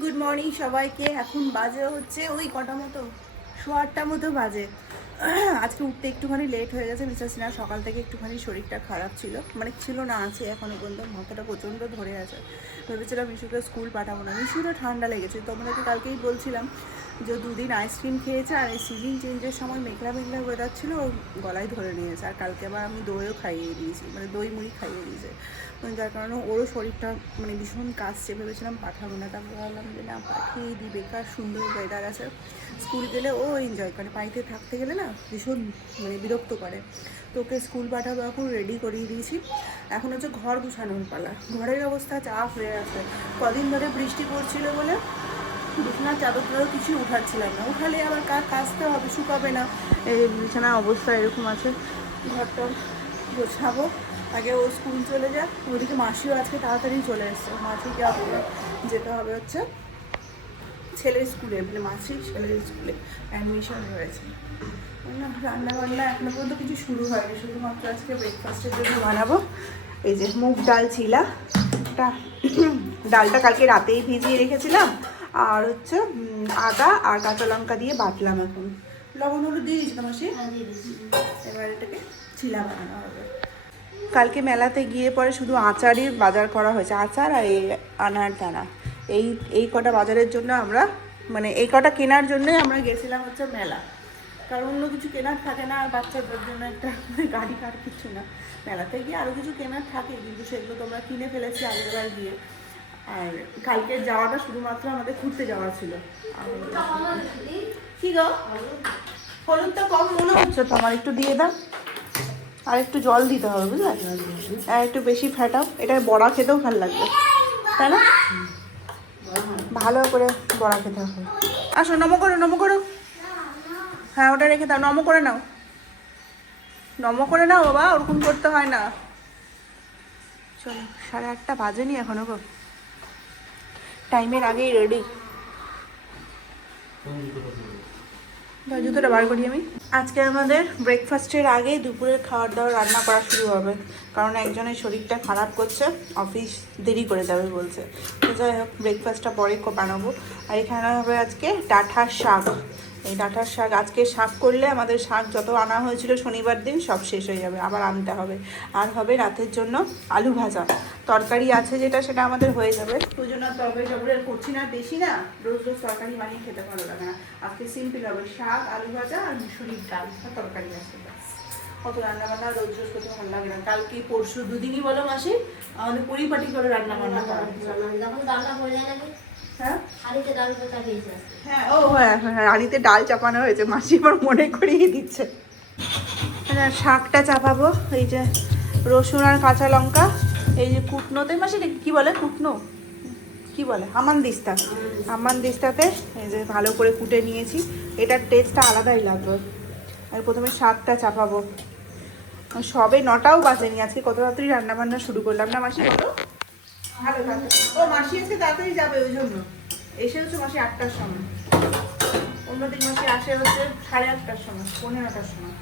Good morning সবাইকে। এখন বাজে হচ্ছে ওই কটা মতো, 8:15 মতো বাজে। আজকে উঠতে একটুখানি লেট হয়ে গেছে। মিস্টার সিনহার সকাল থেকে একটুখানি শরীরটা খারাপ ছিল, মানে ছিল না, আছে এখনও পর্যন্ত, মাথাটা প্রচণ্ড ধরে আছে। ভেবেছিলাম মিশুকে স্কুল পাঠাবো না, মিশুরও ঠান্ডা লেগেছে। তোমাদেরকে কালকেই বলছিলাম যে 2 দিন আইসক্রিম খেয়েছে, আর এই সিজন চেঞ্জের সময় মেঘলা মেঘলা ওয়েদার ছিল, ও গলায় ধরে নিয়েছে। আর কালকে আবার আমি দইও খাইয়ে দিয়েছি, মানে দই মুড়ি খাইয়ে দিয়েছে, যার কারণে ওরও শরীরটা মানে ভীষণ কাশছে। ভেবেছিলাম পাঠাবো না, তারপর ভাবলাম যে না, পাঠিয়ে দিই, বেকার। সুন্দর ওয়েদার আছে, স্কুল গেলে ও এনজয় করে, বাড়িতে থাকতে গেলে না ভীষণ মানে বিরক্ত করে। তো ওকে স্কুল পাঠাবো, এখন রেডি করিয়ে দিয়েছি। এখন হচ্ছে ঘর গুছানোর পালা। ঘরের অবস্থা চাপ হয়ে আছে, কদিন ধরে বৃষ্টি পড়ছিল বলে বিছানার চাদর টাদর কিছু উঠাচ্ছিলাম না, উঠালে আবার কাচতে হবে, শুকাবে না। এই বিছানার অবস্থা এরকম আছে। ঘরটা গোছাবো, আগে ও স্কুল চলে যাক। ওদিকে মাসিও আজকে তাড়াতাড়ি চলে এসছে, মাসিকে আপনার যেতে হবে হচ্ছে ছেলের স্কুলে, মানে মাসির ছেলের স্কুলে অ্যাডমিশন হয়েছে। রান্না বান্না এখনো পর্যন্ত কিছু শুরু হয়নি, শুধুমাত্র আজকে ব্রেকফাস্টের জন্য বানাবো। এই যে মুগ ডাল ছিলা, ডালটা কালকে রাতেই ভিজিয়ে রেখেছিলাম, আর হচ্ছে আদা আর কাঁচা লঙ্কা দিয়ে বাটলাম। এখন লবণ হলুদ দিয়ে দিয়েছিলাম মাসি, এবার এটাকে ছিলা বানানো হবে। কালকে মেলাতে গিয়ে পরে শুধু আচারই বাজার করা হয়েছে, আচার আর এই আনার দানা, এই কটা বাজারের জন্য আমরা, মানে এই কটা কেনার জন্যই আমরা গেছিলাম হচ্ছে মেলা। কারণ অন্য কিছু কেনার থাকে না, আর বাচ্চাদের জন্য একটা গাড়ি কার কিছু না। মেলাতে গিয়ে আরও কিছু কেনার থাকে, কিন্তু সেগুলো তো আমরা কিনে ফেলেছি আগেরবার গিয়ে। আর কালকে যাওয়াটা শুধুমাত্র আমাদের ঘুরতে যাওয়া ছিল। কি গো, হলুদটা কম মনে হচ্ছে তো আমার, একটু দিয়ে দাও। আর একটু জল দিতে হবে, বুঝলে, আর একটু বেশি ফ্যাটাও। এটা বড়া খেতেও ভালো লাগবে, তাই না? ভালো করে বড়া খেতে হবে। আসো, নমো করো, নমো করো। হ্যাঁ, ওটা রেখে দাও, নমো করে নাও, নমো করে নাও বাবা, ওরকম করতে হয় না। চলো, 8:30 বাজেনি এখনো গো, টাইমের আগেই রেডি। জুতোটা বার করি আমি। আজকে আমাদের ব্রেকফাস্টের আগেই দুপুরের খাবার দাবার রান্না করা শুরু হবে, কারণ একজনের শরীরটা খারাপ করছে, অফিস দেরি করে যাবে বলছে। তো যাই হোক, ব্রেকফাস্টটা পরে বানাবো। আর এখানে হবে আজকে ডাঁটার শাক। এই ডাঁটার শাক আজকে শাক করলে আমাদের শাক যত আনা হয়েছিল শনিবার দিন সব শেষ হয়ে যাবে, আবার আনতে হবে। আর হবে রাতের জন্য আলু ভাজা, তরকারি আছে যেটা সেটা আমাদের হয়ে যাবে। ওই জন্য তরকারি টরকারি আর করছি না, বেশি না, রোজ রোজ তরকারি বানিয়ে খেতে ভালো লাগে না। আজকে সিম্পল হবে, শাক, আলু ভাজা আর মুসুরির ডাল, তরকারি আছে, অত রান্না বান্না রোজ রোজ করতে ভালো লাগে না। কালকে পরশু দুদিনই বলো মাসি আমাদের পরিপাটি করে রান্না বান্না করা হয়েছে। হ্যাঁ, হ্যাঁ, ও হ্যাঁ হ্যাঁ, হাঁড়িতে ডাল চাপানো হয়েছে, মাসি আবার মনে করিয়ে দিচ্ছে। শাকটা চাপাবো, এই যে রসুন আর কাঁচা লঙ্কা, এই যে কুটনোতে, মাসি কি বলে, কুটনো কি বলে, হামানদিস্তাতে এই যে ভালো করে কুটে নিয়েছি। এটার টেস্টটা আলাদাই লাগবে। আর প্রথমে শাকটা চাপাবো। সবে 9টাও বাজেনি, আজকে কত তাড়াতাড়ি রান্না বান্না শুরু করলাম না মাসি, বলো। ভালো ভালো, ও মাসি আজকে তাড়াতাড়ি যাবে, ওই জন্য এসে হচ্ছে মাসি 8টার সময়। অন্যদিন মাসি আসে হচ্ছে 8:30টার সময়, 9:15টার সময়।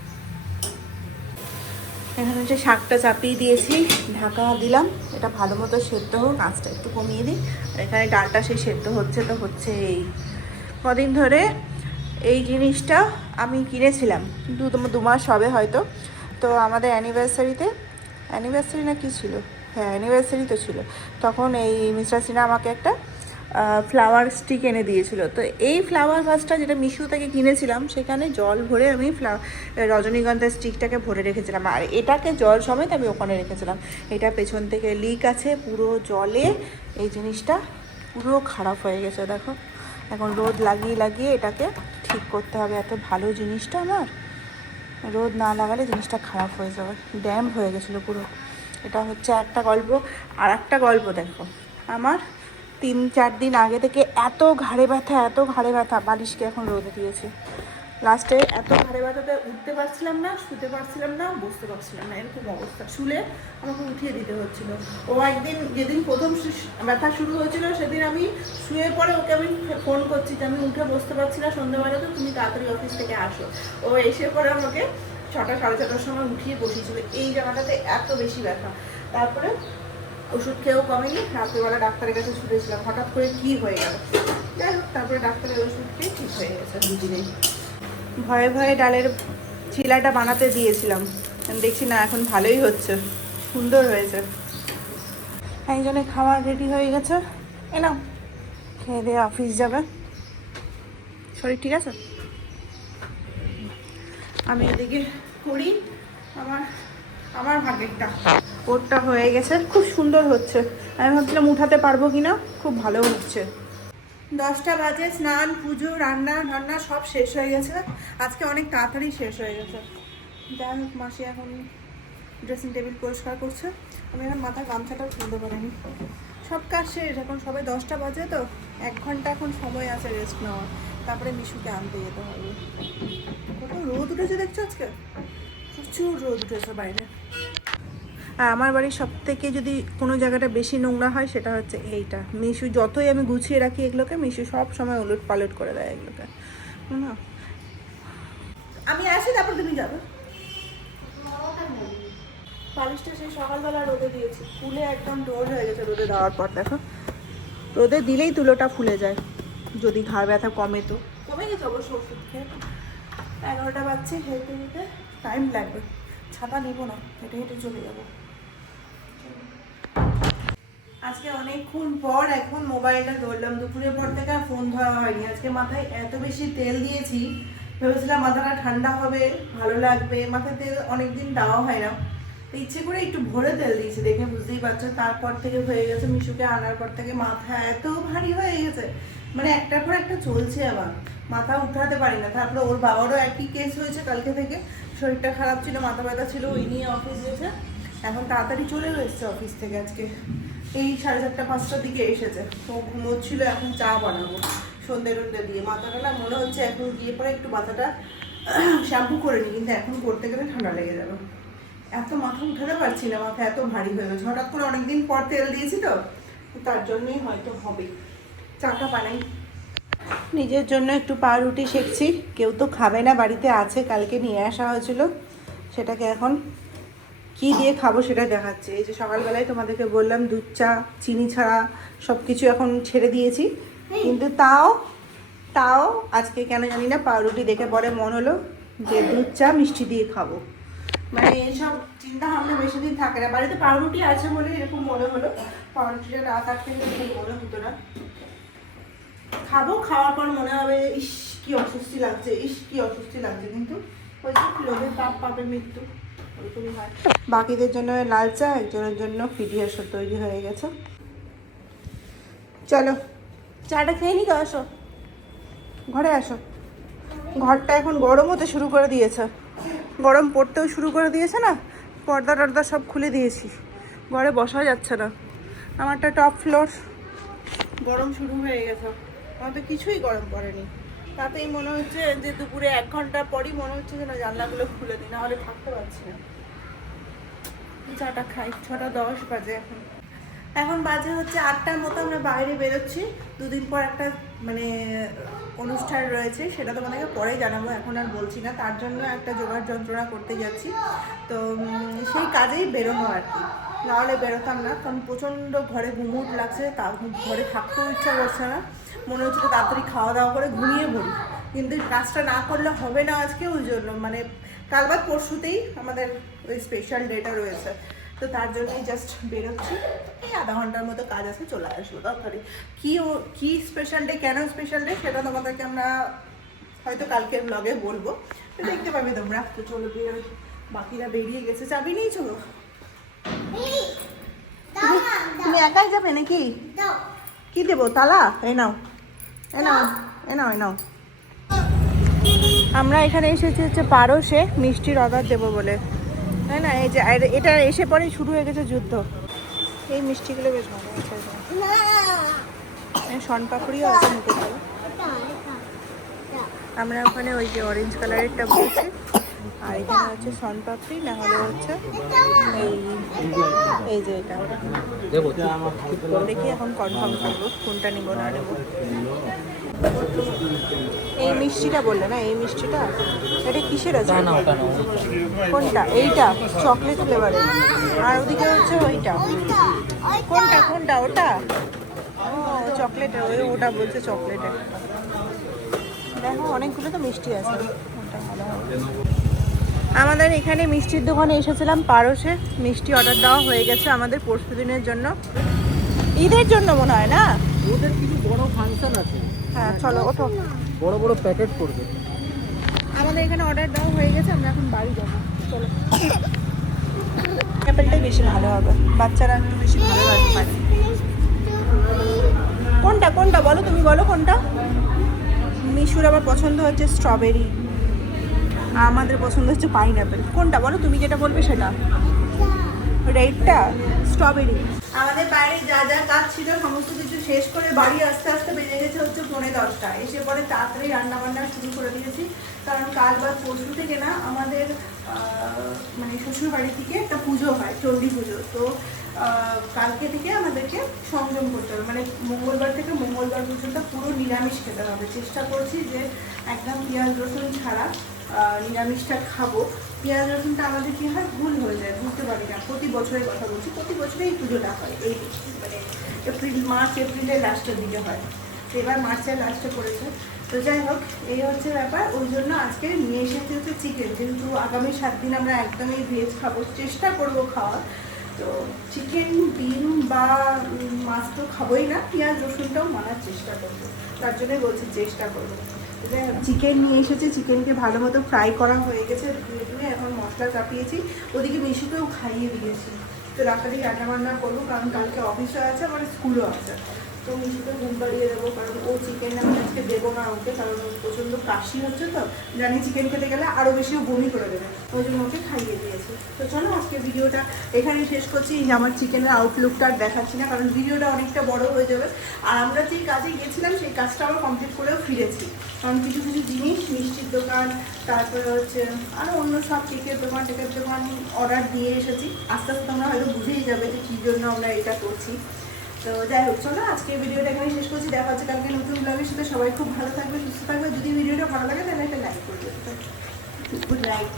এখন হচ্ছে শাকটা চাপিয়ে দিয়েছি, ঢাকা দিলাম, এটা ভালো মতো সেদ্ধ হোক, আঁচটা একটু কমিয়ে দিই। আর এখানে ডালটা সেই সেদ্ধ হচ্ছে, তো হচ্ছে এই কদিন ধরে এই জিনিসটা আমি কিনেছিলাম, 2 মাস হবে হয়তো। তো আমাদের অ্যানিভার্সারি না কি ছিল, হ্যাঁ অ্যানিভার্সারি তো ছিল, তখন এই মিস্টার সিনহা আমাকে একটা ফ্লাওয়ার স্টিক এনে দিয়েছিল। তো এই ফ্লাওয়ার ভাসটা যেটা মিশো থেকে কিনেছিলাম, সেখানে জল ভরে আমি রজনীগন্ধার স্টিকটাকে ভরে রেখেছিলাম, আর এটাকে জল সমেত আমি ওখানে রেখেছিলাম। এটা পেছন থেকে লিক আছে পুরো জলে, এই জিনিসটা পুরো খারাপ হয়ে গেছে দেখো। এখন রোদ লাগিয়ে লাগিয়ে এটাকে ঠিক করতে হবে। এত ভালো জিনিসটা আমার, রোদ না লাগালে জিনিসটা খারাপ হয়ে যাবে, ড্যাম্প হয়ে গেছিলো পুরো। এটা হচ্ছে একটা গল্প। আর একটা গল্প দেখো, আমার 3-4 দিন আগে থেকে এত ঘাড়ে ব্যথা, বালিশকে এখন রোদে দিয়েছি। লাস্টে এত ঘাড়ে ব্যথাতে উঠতে পারছিলাম না, শুতে পারছিলাম না, বসতে পারছিলাম না, এরকম অবস্থা। শুলে আমাকে উঠিয়ে দিতে হচ্ছিলো। ও একদিন যেদিন প্রথম ব্যথা শুরু হয়েছিল, সেদিন আমি শুয়ে পরে ওকে আমি ফোন করছি যে আমি উঠে বসতে পারছি না, সন্ধ্যাবেলা তো তুমি তাড়াতাড়ি অফিস থেকে আসো। ও এসে পরে আমাকে 6টা 6:30টার সময় উঠিয়ে বসিয়েছিল, এই জায়গাটাতে এত বেশি ব্যথা। তারপরে ওষুধ খেয়েও কমেনি, রাত্রিবেলা ডাক্তারের কাছে ছুটেছিলাম, হঠাৎ করে কি হয়ে গেল। যাই হোক, তারপরে ডাক্তারের ওষুধ খেয়ে ঠিক হয়ে গেছে দুদিনেই। ভয়ে ভয়ে ডালের চিলাটা বানাতে দিয়েছিলাম, দেখছি না এখন ভালোই হচ্ছে, সুন্দর হয়েছে। একজনে খাওয়া রেডি হয়ে গেছে, এ নাও খেয়ে দিয়ে অফিস যাবে। শরীর ঠিক আছে? আমি এদিকে করি আমার ভাগেরটা, ওরটা হয়ে গেছে, খুব সুন্দর হচ্ছে। আমি ভাবছিলাম উঠাতে পারবো কিনা, খুব ভালো হচ্ছে। 10টা বাজে, স্নান পুজো রান্না ঠান্না সব শেষ হয়ে গেছে। আজকে অনেক তাড়াতাড়ি শেষ হয়ে গেছে। যাই হোক, মাসি এখন ড্রেসিং টেবিল পরিষ্কার করছে, আমি এখন মাথার গামছাটাও খুলতে পারিনি। সব কাজ শেষ, এখন সবাই 10টা বাজে, তো 1 ঘন্টা এখন সময় আছে রেস্ট নেওয়ার, তারপরে মিশুকে আনতে যেতে হবে। কত রোদ উঠেছে দেখছো আজকে, প্রচুর রোদ উঠেছে বাইরে। আর আমার বাড়ির সব থেকে যদি কোনো জায়গাটা বেশি নোংরা হয় সেটা হচ্ছে এইটা। মিশু যতই আমি গুছিয়ে রাখি এগুলোকে, মিশু সব সময় উলট পালট করে দেয় এগুলোকে না। আমি আসি, তারপর তুমি যাবে। বালিশটা সেই সকালবেলা রোদে দিয়েছি, ফুলে একদম ডোল হয়ে গেছে রোদে দেওয়ার পর। দেখো, রোদে দিলেই তুলোটা ফুলে যায়। যদি ঘাড় ব্যথা কমে তো কমে গেছে অবশ্য ওষুধ খেয়ে। 11টা বাজছে, হেঁটে হেঁটে টাইম লাগবে। ছাতা নেবো না, হেঁটে হেঁটে চলে যাবো। আজকে অনেকক্ষণ পর এখন মোবাইলটা ধরলাম, দুপুরের পর থেকে আর ফোন ধরা হয়নি। আজকে মাথায় এত বেশি তেল দিয়েছি, ভেবেছিলাম মাথাটা ঠান্ডা হবে, ভালো লাগবে। মাথায় তেল অনেকদিন দেওয়া হয় না, তো ইচ্ছে করে একটু ভরে তেল দিয়েছি, দেখে বুঝতেই পারছো। তারপর থেকে হয়ে গেছে, মিশুকে আনার পর থেকে মাথা এত ভারী হয়ে গেছে, মানে একটার পর একটা চলছে, আমার মাথা উঠাতে পারি না। তারপরে ওর বাবারও একই কেস হয়েছে, কালকে থেকে শরীরটা খারাপ ছিল, মাথা ব্যথা ছিল, ওই নিয়ে অফিস গেছে। এখন তাড়াতাড়ি চলে এসেছে অফিস থেকে, আজকে এই 4:30 5টার দিকে এসেছে। ও ঘুমোচ্ছিল, এখন চা বানাবো সন্ধ্যে টন্ধে দিয়ে। মাথাটা না মনে হচ্ছে এখন গিয়ে পরে একটু মাথাটা শ্যাম্পু করে নিই, কিন্তু এখন করতে গেলে ঠান্ডা লেগে যাবে। এত মাথা উঠাতে পারছি না, মাথা এত ভারী হয়ে গেছে। হঠাৎ করে অনেকদিন পর তেল দিয়েছি তো, তার জন্যই হয়তো হবে। চাটা বানাই। নিজের জন্য একটু পাউরুটি সেঁকছি, কেউ তো খাবে না, বাড়িতে আছে, কালকে নিয়ে আসা হয়েছিল। সেটাকে এখন কি দিয়ে খাবো সেটা দেখাচ্ছে। এই যে সকালবেলায় তোমাদেরকে বললাম দুধ চা চিনি ছাড়া সব কিছু এখন ছেড়ে দিয়েছি, কিন্তু তাও আজকে কেন জানি না পাউরুটি দেখে পরে মন হলো যে দুধ চা মিষ্টি দিয়ে খাবো। মানে এইসব চিন্তা ভাবনা বেশি দিন থাকে না, বাড়িতে পাউরুটি আছে বলে এরকম মনে হলো। পাউরুটিটা না থাকতে মনে হতো না। খাবো, খাওয়ার পর মনে হবে ইস কি অস্বস্তি লাগছে, কিন্তু ওই যে লোভে পাপের মৃত্যু, ওরকমই হয়। বাকিদের জন্য লাল চা, একজনের জন্য পিডিয়াশর তৈরি হয়ে গেছে। চলো চাটা খেয়ে নি তো, আসো ঘরে আসো। ঘরটা এখন গরম হতে শুরু করে দিয়েছে, গরম পড়তেও শুরু করে দিয়েছে না, পর্দা টর্দা সব খুলে দিয়েছি, ঘরে বসা যাচ্ছে না। আমারটা টপ ফ্লোর, গরম শুরু হয়ে গেছে। আমার তো কিছুই গরম পড়েনি, তাতেই মনে হচ্ছে যে দুপুরে 1 ঘন্টা পরই মনে হচ্ছে যে না জানলাগুলো খুলে দিই, না হলে থাকতে পারছি না। চাটা খাই, 6:10 বাজে এখন বাজে হচ্ছে 8টার মতো। আমরা বাইরে বেরোচ্ছি, দুদিন পর একটা মানে অনুষ্ঠান রয়েছে, সেটা তোমাদেরকে পরে জানাবো, এখন আর বলছি না। তার জন্য একটা জোগাড় যন্ত্রণা করতে যাচ্ছি, তো সেই কাজেই বেরোনো আর কি, নাহলে বেরোতাম না। কারণ প্রচণ্ড ঘরে গুমুট লাগছে, তা ঘরে থাকতেও ইচ্ছা করছে না, মনে হচ্ছে তাড়াতাড়ি খাওয়া দাওয়া করে ঘুমিয়ে পড়ি, কিন্তু কাজটা না করলে হবে না আজকে। ওই জন্য মানে কাল বাদ পরশুতেই আমাদের ওই স্পেশাল ডেটা রয়েছে, তো তার জন্যই জাস্ট বেরোচ্ছি। এই আধা ঘন্টার মতো কাজ আছে, চলে আসবো তাড়াতাড়ি। কি স্পেশাল ডে, কেন স্পেশাল ডে সেটা তোমাদেরকে আমরা হয়তো কালকের ব্লগে বলবো, দেখতে পাবে তোমরা। তো চলো বেরোই, বাকিরা বেরিয়ে গেছে। চাবি নেই, চলো। তুমি একাই যাবে নাকি? কি দেবো, তালা? এ নাও। আমরা এখানে এসেছি হচ্ছে পারসে মিষ্টির অর্ডার দেবো বলে, তাই না? এই যে এটা এসে পরেই শুরু হয়ে গেছে যুদ্ধ। এই মিষ্টিগুলো বেশ ভালো, শনপাপড়িও আছে নিতে পারো। আমরা ওখানে ওই যে অরেঞ্জ কালারেরটা বলছি, আর এখানে হচ্ছে শনপাপড়ি, না হলে হচ্ছে এই যে এটা। দেখি এখন কনফার্ম করবো কোনটা নিবো না নেবো। এই মিষ্টিটা বললে না, এই মিষ্টিটা এটা কিসের আছে? কোনটা? এইটা চকলেট ফ্লেভারের, আর ওদিকে হচ্ছে ওইটা কোনটা কোনটা ওটা? ও চকলেটের, ওটা বলছে চকলেটের। দেখো অনেকগুলো তো মিষ্টি আছে, ওটা ভালো হবে। আমাদের এখানে মিষ্টির দোকানে এসেছিলাম পারসে, মিষ্টি অর্ডার দেওয়া হয়ে গেছে আমাদের পরশু দিনের জন্য, ঈদের জন্য মনে হয় না? ওদের কিছু বড় ফাংশন আছে। হ্যাঁ চলো ওঠো। বড় বড় প্যাকেট করবে। আমাদের এখানে অর্ডার দেওয়া হয়ে গেছে, আমরা এখন বাড়ি যাবো। চলো। অ্যাপেলটাই বেশি ভালো হবে, বাচ্চারা একটু বেশি ভালোবাসে পারে। কোনটা কোনটা বলো, তুমি বলো কোনটা? মিশুর আবার পছন্দ হচ্ছে স্ট্রবেরি, আমাদের পছন্দ হচ্ছে পাইনঅ্যাপেল। কোনটা বলো, তুমি যেটা বলবে সেটা। রেডটা স্ট্রবেরি। আমাদের বাইরে যা যা কাজ ছিল সমস্ত কিছু শেষ করে বাড়ি আস্তে আস্তে বেজে গেছে হচ্ছে 9:30। এসে পরে তাড়াতাড়ি রান্না বান্না শুরু করে দিয়েছি, কারণ কাল বা পরশু থেকে না আমাদের মানে শ্বশুর বাড়ি থেকে একটা পুজো হয়, চণ্ডী পুজো। তো কালকে থেকে আমাদেরকে সংযম করতে হবে, মানে মঙ্গলবার থেকে মঙ্গলবার পর্যন্ত পুরো নিরামিষ খেতে হবে। চেষ্টা করছি যে একদম পেঁয়াজ রসুন ছাড়া নিরামিষটা খাবো। পেঁয়াজ রসুনটা আমাদের কী হয়, ভুল হয়ে যায়, বুঝতে পারি না। প্রতি বছরের কথা বলছি, প্রতি বছরেই পুজোটা হয় এই মানে মার্চ এপ্রিলের লাস্টের দিকে হয়, তো এবার মার্চের লাস্টে পড়েছে। তো যাই হোক, এই হচ্ছে ব্যাপার। ওই জন্য আজকে নিয়ে এসেছি হচ্ছে চিকেন, যেহেতু আগামী 7 দিন আমরা একদমই ভেজ খাবো, চেষ্টা করবো খাওয়ার। তো চিকেন, ডিম বা মাছ তো খাবোই না, পেঁয়াজ রসুনটাও মানার চেষ্টা করবো, তার জন্যই বলছি চেষ্টা করবো। চিকেন নিয়ে এসেছি, চিকেনকে ভালো মতো ফ্রাই করা হয়ে গেছে, ধুয়ে ধুয়ে এখন মশলা চাপিয়েছি। ওদিকে মিশুকেও খাইয়ে দিয়েছি। তো রাতারি রান্নাবান্না করবো, কারণ কালকে অফিসও আছে, আমার স্কুলও আছে। তো মিশুকে ঘুম পাড়িয়ে দেবো, কারণ ও চিকেন আমি আজকে দেবো না ওকে, কারণ ওর প্রচণ্ড কাশি হচ্ছে। তো জানি চিকেন খেতে গেলে আরও বেশি বমি করে দেবে, ওই জন্য ওকে খাইয়ে দিয়েছি। তো চলো আজকে ভিডিওটা এখানে শেষ করছি। আমার চিকেনের আউটলুকটা আর দেখাচ্ছি না, কারণ ভিডিওটা অনেকটা বড় হয়ে যাবে। আর আমরা যেই কাজে গিয়েছিলাম সেই কাজটা আমরা কমপ্লিট করেও ফিরেছি, কারণ কিছু কিছু জিনিস, মিষ্টির দোকান, তারপরে হচ্ছে আরও অন্য সব কেকের দোকান টেকের দোকান অর্ডার দিয়ে এসেছি। আস্তে আস্তে তোমরা হয়তো বুঝেই যাবে যে কী জন্য আমরা এটা করছি। তো যাই হোক, চলো আজকে ভিডিওটা এখানে শেষ করছি। দেখা হচ্ছে কালকে নতুন ব্লগের সাথে। সবাই খুব ভালো থাকবে, সুস্থ থাকবে। যদি ভিডিওটা ভালো লাগে তাহলে একটা লাইক করে দেবে। Good night.